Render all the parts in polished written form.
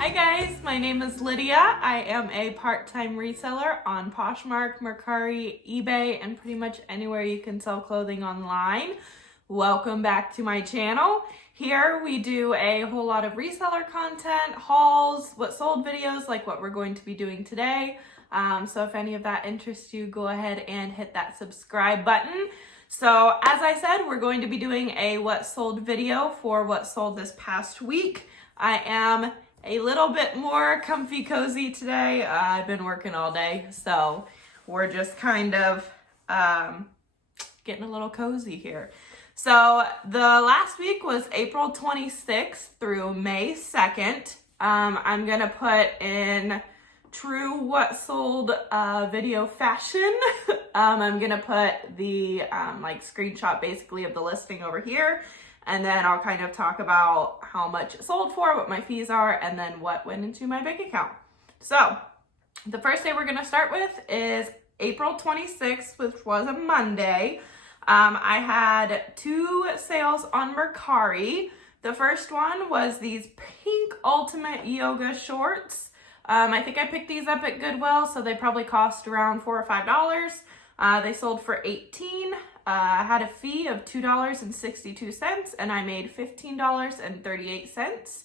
Hi guys, my name is Lydia. I am a part-time reseller on Poshmark, Mercari, eBay, and pretty much anywhere you can sell clothing online. Welcome back to my channel. Here we do a whole lot of reseller content, hauls, what sold videos, like what we're going to be doing today. So if any of that interests you, go ahead and hit that subscribe button. So as I said, we're going to be doing a what sold video for what sold this past week. I am a little bit more comfy cozy today. I've been working all day, so we're just kind of getting a little cozy here. So the last week was April 26th through May 2nd. I'm gonna put in true what sold video fashion. I'm gonna put the screenshot basically of the listing over here, and then I'll kind of talk about how much it sold for, what my fees are, and then what went into my bank account. So the first day we're gonna start with is April 26th, which was a Monday. I had two sales on Mercari. The first one was these pink ultimate yoga shorts. I think I picked these up at Goodwill, so they probably cost around $4 or $5. They sold for $18. I had a fee of $2.62, and I made $15.38.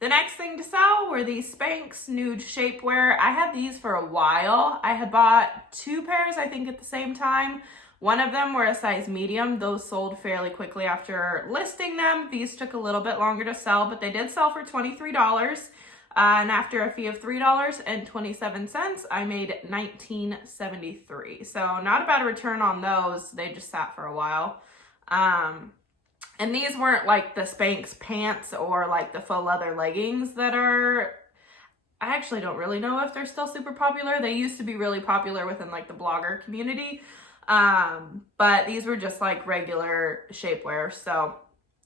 The next thing to sell were these Spanx nude shapewear. I had these for a while. I had bought two pairs, I think, at the same time. One of them were a size medium. Those sold fairly quickly after listing them. These took a little bit longer to sell, but they did sell for $23. And after a fee of $3.27, I made $19.73. So not a bad return on those. They just sat for a while. And these weren't like the Spanx pants or like the faux leather leggings that are, I actually don't really know if they're still super popular. They used to be really popular within like the blogger community. But these were just like regular shapewear. So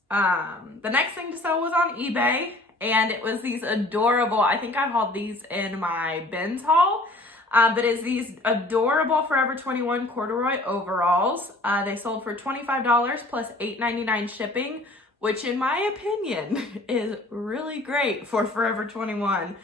the next thing to sell was on eBay. And it was these adorable, I think I hauled these in my bins haul, but it's these adorable Forever 21 corduroy overalls. They sold for $25 plus $8.99 shipping, which in my opinion is really great for Forever 21.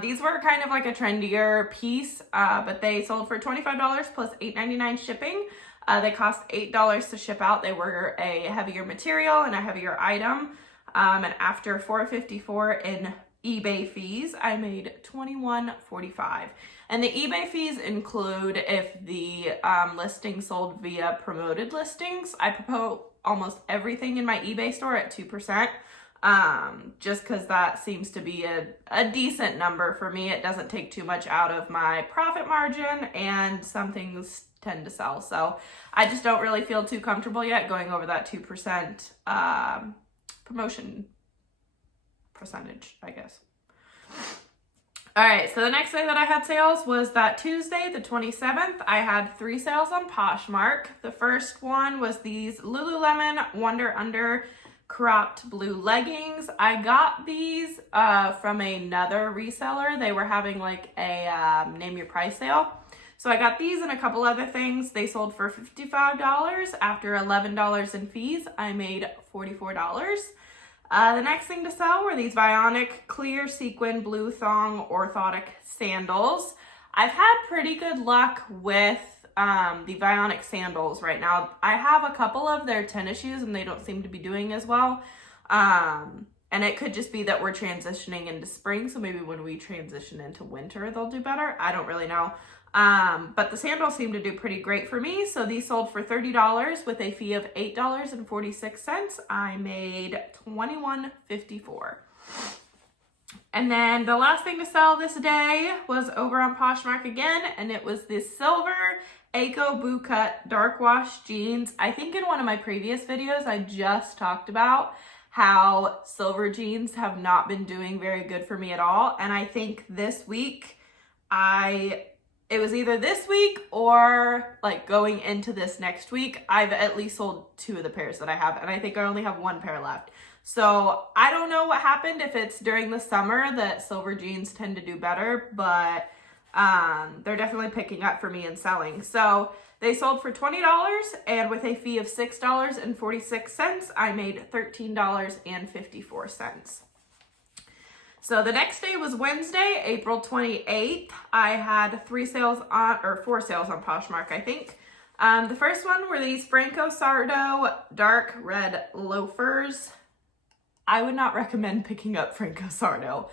These were kind of like a trendier piece, but they sold for $25 plus $8.99 shipping. They cost $8 to ship out. They were a heavier material and a heavier item. And after $4.54 in eBay fees, I made $21.45. And the eBay fees include if the listing sold via promoted listings. I promote almost everything in my eBay store at 2%, just because that seems to be a decent number for me. It doesn't take too much out of my profit margin, and some things tend to sell. So I just don't really feel too comfortable yet going over that 2% promotion percentage, I guess. All right, so the next day that I had sales was that Tuesday, the 27th. I had three sales on Poshmark. The first one was these Lululemon Wonder Under cropped blue leggings. I got these from another reseller. They were having like a name your price sale. So I got these and a couple other things. They sold for $55. After $11 in fees, I made $44. The next thing to sell were these Vionic clear sequin blue thong orthotic sandals. I've had pretty good luck with the Vionic sandals right now. I have a couple of their tennis shoes and they don't seem to be doing as well. And it could just be that we're transitioning into spring, so maybe when we transition into winter, they'll do better. I don't really know. But the sandals seem to do pretty great for me. So these sold for $30 with a fee of $8.46. I made $21.54. And then the last thing to sell this day was over on Poshmark again, and it was this silver Eco Boot Cut dark wash jeans. I think in one of my previous videos, I just talked about how silver jeans have not been doing very good for me at all. And I think this week, it was either this week or like going into this next week, I've at least sold two of the pairs that I have, and I think I only have one pair left. So I don't know what happened, if it's during the summer that silver jeans tend to do better, but they're definitely picking up for me and selling. So they sold for $20, and with a fee of $6.46, I made $13.54. So the next day was Wednesday, April 28th. I had 4 sales on Poshmark, I think. The first one were these Franco Sardo dark red loafers. I would not recommend picking up Franco Sardo.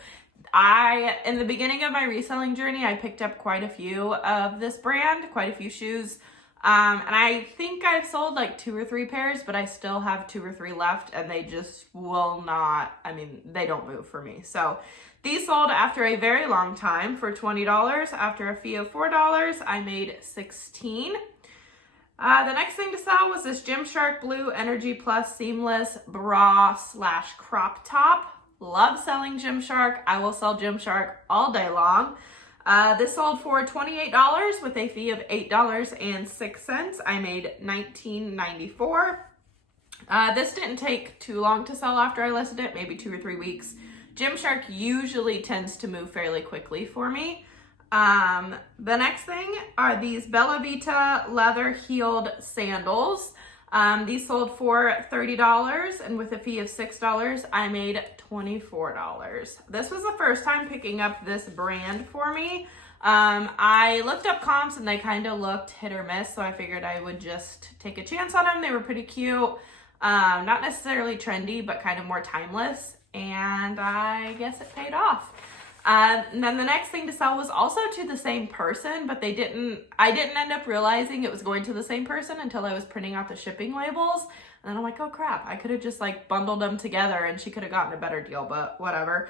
In the beginning of my reselling journey, I picked up quite a few of this brand, quite a few shoes. And I think I've sold like 2 or 3 pairs, but I still have 2 or 3 left, and they just will not, they don't move for me. So these sold after a very long time for $20. After a fee of $4, I made $16. The next thing to sell was this Gymshark Blue Energy Plus Seamless Bra / Crop Top. Love selling Gymshark. I will sell Gymshark all day long. This sold for $28 with a fee of $8.06. I made $19.94. This didn't take too long to sell after I listed it, maybe 2 or 3 weeks. Gymshark usually tends to move fairly quickly for me. The next thing are these Bella Vita leather heeled sandals. These sold for $30, and with a fee of $6, I made $24. This was the first time picking up this brand for me. I looked up comps and they kind of looked hit or miss, so I figured I would just take a chance on them. They were pretty cute. Not necessarily trendy, but kind of more timeless, and I guess it paid off. And then the next thing to sell was also to the same person, but I didn't end up realizing it was going to the same person until I was printing out the shipping labels. And then I'm like, oh crap, I could have just like bundled them together and she could have gotten a better deal, but whatever.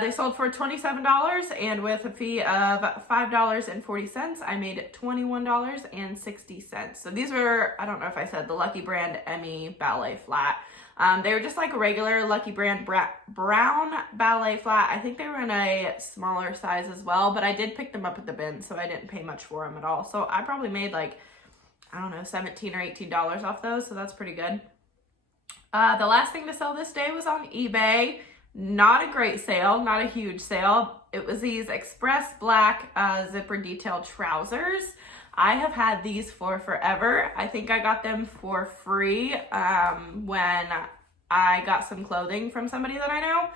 They sold for $27, and with a fee of $5.40, I made $21.60. So these were, I don't know if I said, the Lucky Brand Emmy Ballet Flat. They were just like a regular Lucky Brand brown ballet flat. I think they were in a smaller size as well, but I did pick them up at the bin, so I didn't pay much for them at all. So I probably made like, I don't know, $17 or $18 off those, so that's pretty good. The last thing to sell this day was on eBay. Not a great sale, not a huge sale. It was these Express Black zipper detail trousers. I have had these for forever. I think I got them for free when I got some clothing from somebody that I know.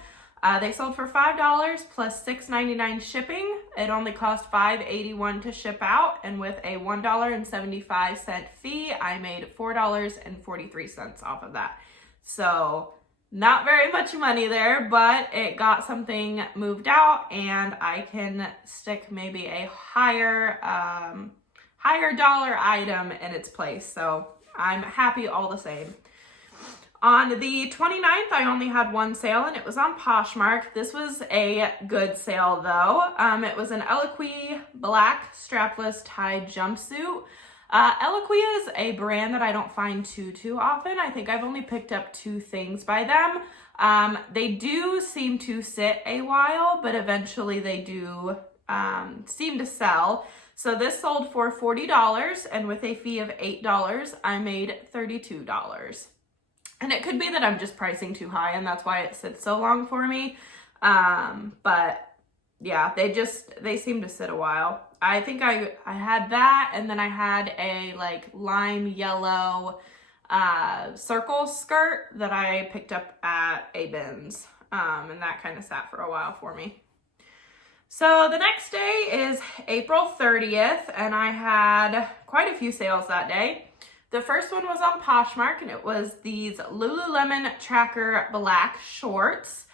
They sold for $5 plus $6.99 shipping. It only cost $5.81 to ship out, and with a $1.75 fee, I made $4.43 off of that. So not very much money there, but it got something moved out, and I can stick maybe a higher dollar item in its place. So I'm happy all the same. On the 29th, I only had 1 sale, and it was on Poshmark. This was a good sale though. It was an Eloquii black strapless tie jumpsuit. Eloquii is a brand that I don't find too often. I think I've only picked up 2 things by them. They do seem to sit a while, but eventually they do seem to sell. So this sold for $40, and with a fee of $8, I made $32. And it could be that I'm just pricing too high, and that's why it sits so long for me. But yeah, they seem to sit a while. I think I had that, and then I had a like lime yellow circle skirt that I picked up at a Bins, and that kind of sat for a while for me. So the next day is April 30th, and I had quite a few sales that day. The first one was on Poshmark, and it was these Lululemon Tracker black shorts.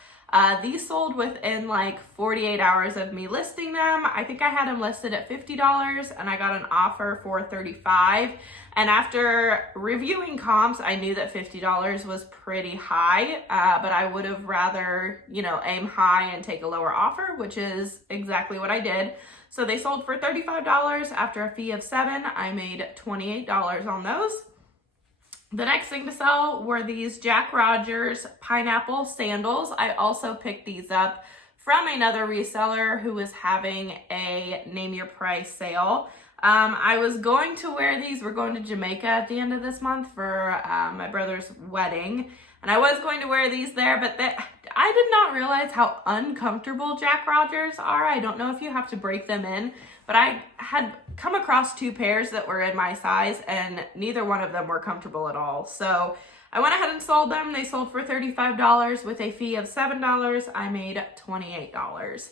These sold within like 48 hours of me listing them. I think I had them listed at $50, and I got an offer for $35. And after reviewing comps, I knew that $50 was pretty high, but I would have rather, aim high and take a lower offer, which is exactly what I did. So they sold for $35 after a fee of $7. I made $28 on those. The next thing to sell were these Jack Rogers pineapple sandals. I also picked these up from another reseller who was having a name your price sale. I was going to wear these. We're going to Jamaica at the end of this month for my brother's wedding, and I was going to wear these there, but I did not realize how uncomfortable Jack Rogers are. I don't know if you have to break them in, but I had come across 2 pairs that were in my size and neither one of them were comfortable at all. So I went ahead and sold them. They sold for $35 with a fee of $7. I made $28.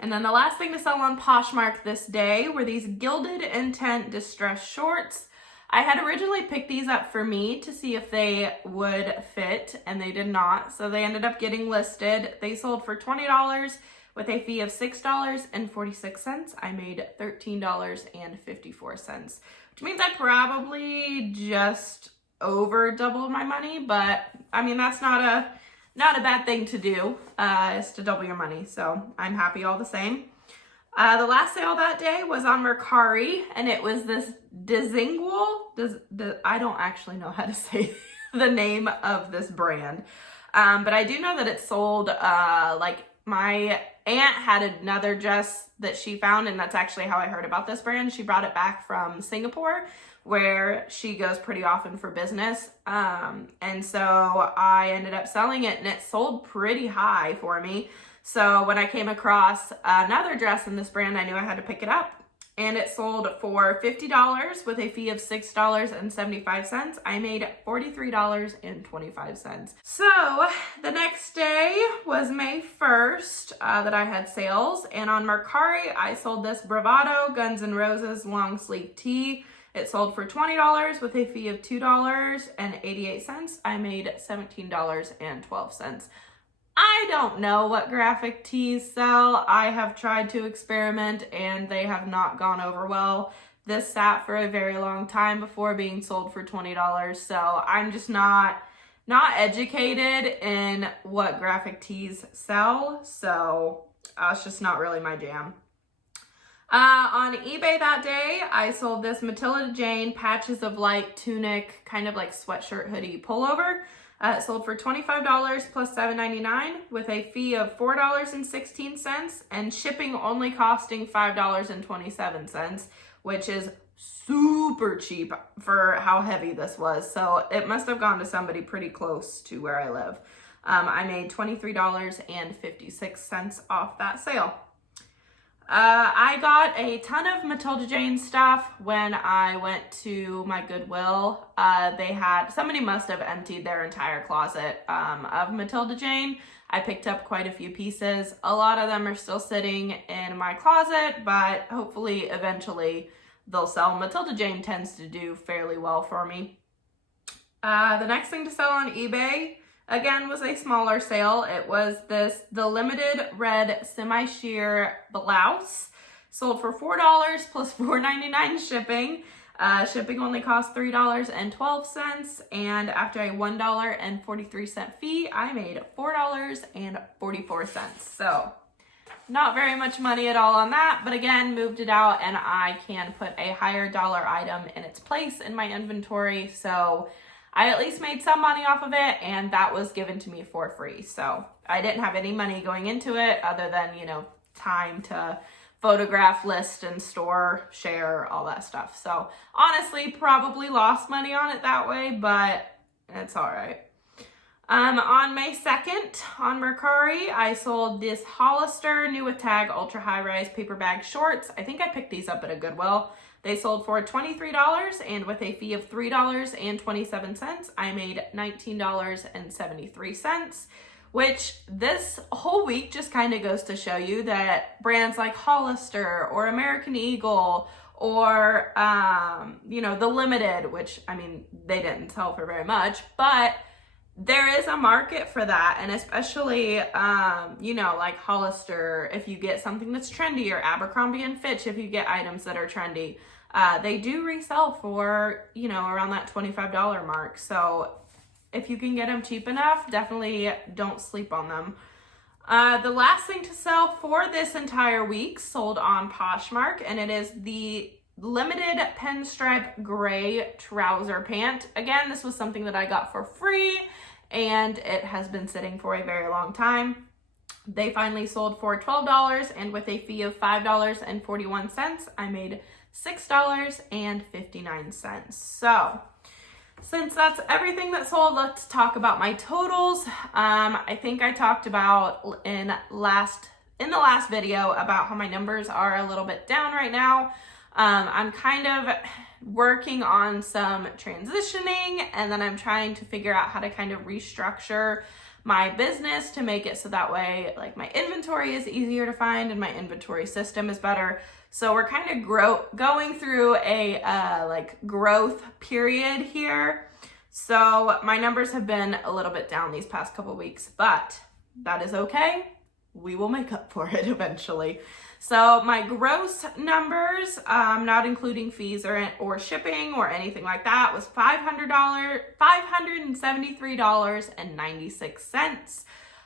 And then the last thing to sell on Poshmark this day were these Gilded Intent distressed shorts. I had originally picked these up for me to see if they would fit, and they did not. So they ended up getting listed. They sold for $20 with a fee of $6.46. I made $13.54, which means I probably just over doubled my money, but I mean, that's not a bad thing to do, is to double your money. So I'm happy all the same. The last sale that day was on Mercari, and it was this Dezingual. I don't actually know how to say the name of this brand, but I do know that it's sold, like my aunt had another dress that she found, and that's actually how I heard about this brand. She brought it back from Singapore, where she goes pretty often for business. And so I ended up selling it, and it sold pretty high for me. So when I came across another dress in this brand, I knew I had to pick it up. And it sold for $50 with a fee of $6.75. I made $43.25. So the next day was May 1st that I had sales. And on Mercari, I sold this Bravado Guns N' Roses long sleeve tee. It sold for $20 with a fee of $2.88. I made $17.12. I don't know what graphic tees sell. I have tried to experiment and they have not gone over well. This sat for a very long time before being sold for $20. So I'm just not educated in what graphic tees sell. So it's just not really my jam. On eBay that day, I sold this Matilda Jane Patches of Light tunic, kind of like sweatshirt hoodie pullover. It sold for $25 plus $7.99 with a fee of $4.16 and shipping only costing $5.27, which is super cheap for how heavy this was. So it must have gone to somebody pretty close to where I live. I made $23.56 off that sale. I got a ton of Matilda Jane stuff when I went to my Goodwill. Somebody must have emptied their entire closet of Matilda Jane. I picked up quite a few pieces. A lot of them are still sitting in my closet, but hopefully eventually they'll sell. Matilda Jane tends to do fairly well for me. The next thing to sell on eBay, again, was a smaller sale. It was the limited red semi-sheer blouse. Sold for $4 plus $4.99 shipping. Shipping only cost $3.12. And after a $1.43 fee, I made $4.44. So not very much money at all on that. But again, moved it out and I can put a higher dollar item in its place in my inventory. So I at least made some money off of it, and that was given to me for free. So I didn't have any money going into it other than, time to photograph, list, and store, share, all that stuff. So honestly, probably lost money on it that way, but it's all right. On May 2nd, on Mercari, I sold this Hollister New with Tag Ultra High Rise Paper Bag Shorts. I think I picked these up at a Goodwill. They sold for $23, and with a fee of $3.27, I made $19.73, which this whole week just kind of goes to show you that brands like Hollister or American Eagle or, the Limited, which, I mean, they didn't sell for very much, but there is a market for that. And especially, like Hollister, if you get something that's trendy, or Abercrombie and Fitch, if you get items that are trendy, they do resell for, around that $25 mark. So if you can get them cheap enough, definitely don't sleep on them. The last thing to sell for this entire week sold on Poshmark, and it is the limited pinstripe gray trouser pant. Again, this was something that I got for free, and it has been sitting for a very long time. They finally sold for $12, and with a fee of $5.41, I made $6.59. So since that's everything that sold, let's talk about my totals. I think I talked about in last in the last video about how my numbers are a little bit down right now. I'm kind of working on some transitioning, and then I'm trying to figure out how to kind of restructure my business to make it so that way like my inventory is easier to find and my inventory system is better. So we're kind of going through a like growth period here. So my numbers have been a little bit down these past couple weeks, but that is okay. We will make up for it eventually. So my gross numbers, not including fees or shipping or anything like that, was $573.96.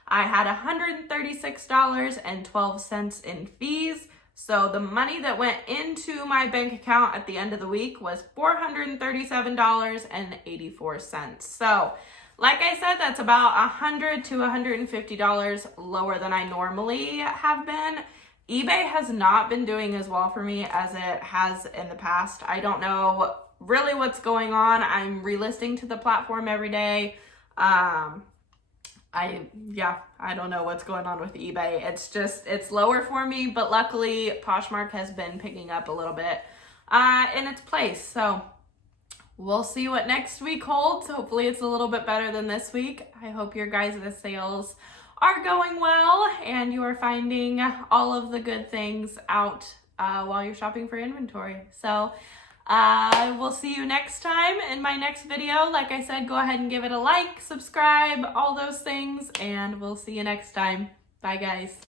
I had $136.12 in fees. So the money that went into my bank account at the end of the week was $437.84. So like I said, that's about $100 to $150 lower than I normally have been. eBay has not been doing as well for me as it has in the past. I don't know really what's going on. I'm relisting to the platform every day. I don't know what's going on with eBay. It's lower for me, but luckily Poshmark has been picking up a little bit in its place. So we'll see what next week holds. Hopefully it's a little bit better than this week. I hope your guys' sales are going well and you are finding all of the good things out while you're shopping for inventory. So we'll see you next time in my next video. Like I said, go ahead and give it a like, subscribe, all those things, and we'll see you next time. Bye guys.